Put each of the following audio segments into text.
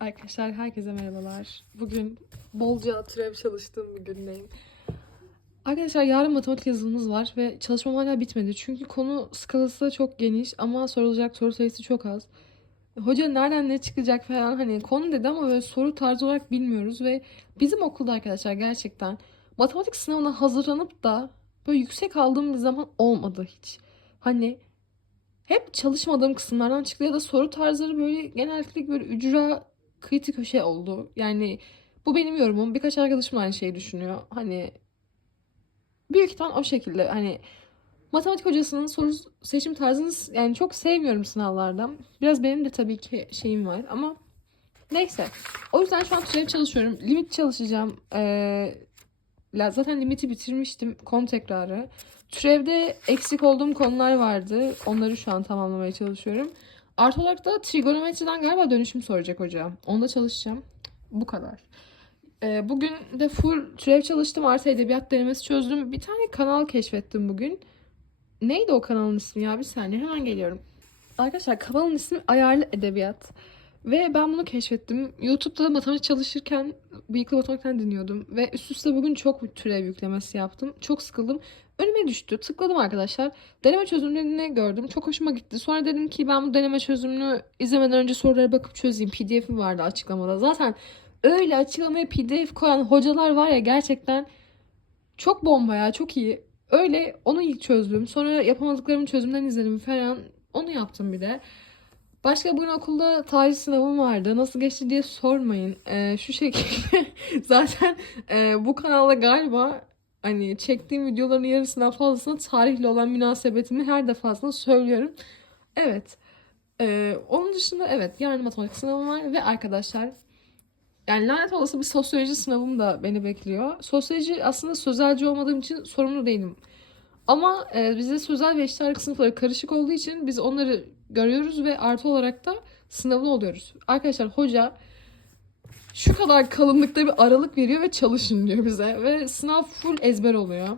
Arkadaşlar herkese merhabalar. Bugün bolca türev çalıştığım bir gündeyim. Arkadaşlar yarın matematik yazılımız var ve çalışmam hala bitmedi. Çünkü konu skalası da çok geniş ama sorulacak soru sayısı çok az. Hoca nereden ne çıkacak falan hani konu dedi ama böyle soru tarzı olarak bilmiyoruz ve bizim okulda arkadaşlar gerçekten matematik sınavına hazırlanıp da böyle yüksek aldığım bir zaman olmadı hiç. Hani hep çalışmadığım kısımlardan çıktı ya da soru tarzları böyle genellikle böyle ücra kıyıtı köşe oldu. Yani bu benim yorumum. Birkaç arkadaşım aynı şeyi düşünüyor. Hani büyük ihtimal o şekilde. Hani matematik hocasının soru seçim tarzını yani çok sevmiyorum sınavlarda. Biraz benim de tabii ki şeyim var ama neyse. O yüzden şu an türev çalışıyorum. Limit çalışacağım. Ee, zaten limiti bitirmiştim. Konu tekrarı. Türevde eksik olduğum konular vardı. Onları şu an tamamlamaya çalışıyorum. Artı olarak da trigonometriden galiba dönüşüm soracak hocam. Onda çalışacağım. Bu kadar. Ee, bugün de full türev çalıştım. Artı edebiyat denemesi çözdüm. Bir tane kanal keşfettim bugün. Neydi o kanalın ismi ya? Bir saniye hemen geliyorum. Arkadaşlar kanalın ismi Ayarlı Edebiyat. Ve ben bunu keşfettim. YouTube'da matematik çalışırken bıyıklı matematikten dinliyordum. Ve üst üste bugün çok türev yüklemesi yaptım. Çok sıkıldım. Önüme düştü. Tıkladım arkadaşlar. Deneme çözümlerini gördüm. Çok hoşuma gitti. Sonra dedim ki ben bu deneme çözümünü izlemeden önce sorulara bakıp çözeyim. PDF'i vardı açıklamada. Zaten öyle açıklamaya PDF koyan hocalar var ya gerçekten çok bomba ya. Çok iyi. Öyle onu ilk çözdüm. Sonra yapamadıklarımın çözümden izledim falan. Onu yaptım bir de. Başka bugün okulda tarih sınavım vardı. Nasıl geçti diye sormayın. Ee, şu şekilde zaten e, bu kanalda galiba hani çektiğim videoların yarısından fazlasını tarihle olan münasebetimi her defasında söylüyorum. Evet. Ee, onun dışında evet yarın matematik sınavım var ve arkadaşlar yani lanet olası bir sosyoloji sınavım da beni bekliyor. Sosyoloji aslında sözelci olmadığım için sorumlu değilim. Ama e, bizde sözel ve eşit ağırlık sınıfları karışık olduğu için biz onları görüyoruz ve artı olarak da sınavlı oluyoruz. Arkadaşlar hoca şu kadar kalınlıkta bir aralık veriyor ve çalışın diyor bize. Ve sınav full ezber oluyor.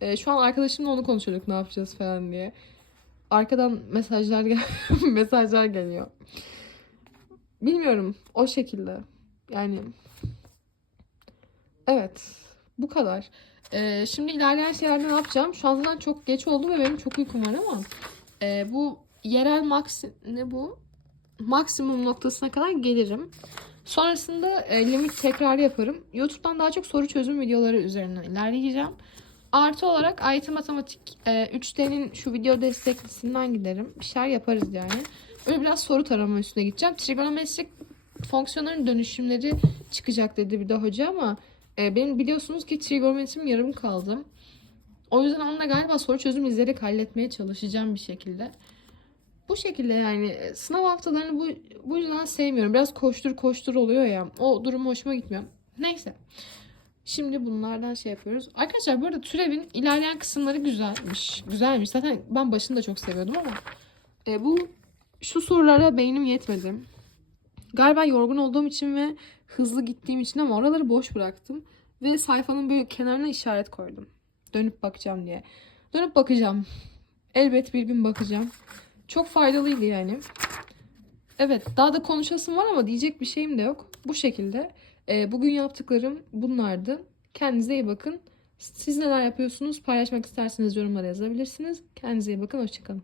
E, şu an arkadaşımla onu konuşuyorduk ne yapacağız falan diye. Arkadan mesajlar gel mesajlar geliyor. Bilmiyorum o şekilde. Yani evet bu kadar. E, şimdi ilerleyen şeylerde ne yapacağım? Şu an zaten çok geç oldu ve benim çok uykum var ama e, bu yerel maksi ne bu? Maksimum noktasına kadar gelirim. Sonrasında e, limit tekrar yaparım. YouTube'dan daha çok soru çözüm videoları üzerinden ilerleyeceğim. Artı olarak IT Matematik e, 3D'nin şu video desteklisinden giderim. Bir şeyler yaparız yani. Böyle biraz soru tarama üstüne gideceğim. Trigonometrik fonksiyonların dönüşümleri çıkacak dedi bir de hoca ama e, benim biliyorsunuz ki trigonometrim yarım kaldı. O yüzden onunla galiba soru çözüm izleyerek halletmeye çalışacağım bir şekilde. Bu şekilde yani e, sınav haftalarını bu, bu yüzden sevmiyorum. Biraz koştur koştur oluyor ya. O durum hoşuma gitmiyor. Neyse. Şimdi bunlardan şey yapıyoruz. Arkadaşlar bu arada türevin ilerleyen kısımları güzelmiş. Güzelmiş. Zaten ben başını da çok seviyordum ama e, bu şu sorulara beynim yetmedi. Galiba yorgun olduğum için ve hızlı gittiğim için ama oraları boş bıraktım. Ve sayfanın böyle kenarına işaret koydum. Dönüp bakacağım diye. Dönüp bakacağım. Elbet bir gün bakacağım. Çok faydalıydı yani. Evet daha da konuşasım var ama diyecek bir şeyim de yok. Bu şekilde. Ee, bugün yaptıklarım bunlardı. Kendinize iyi bakın. Siz neler yapıyorsunuz? Paylaşmak isterseniz yorumlara yazabilirsiniz. Kendinize iyi bakın. Hoşçakalın.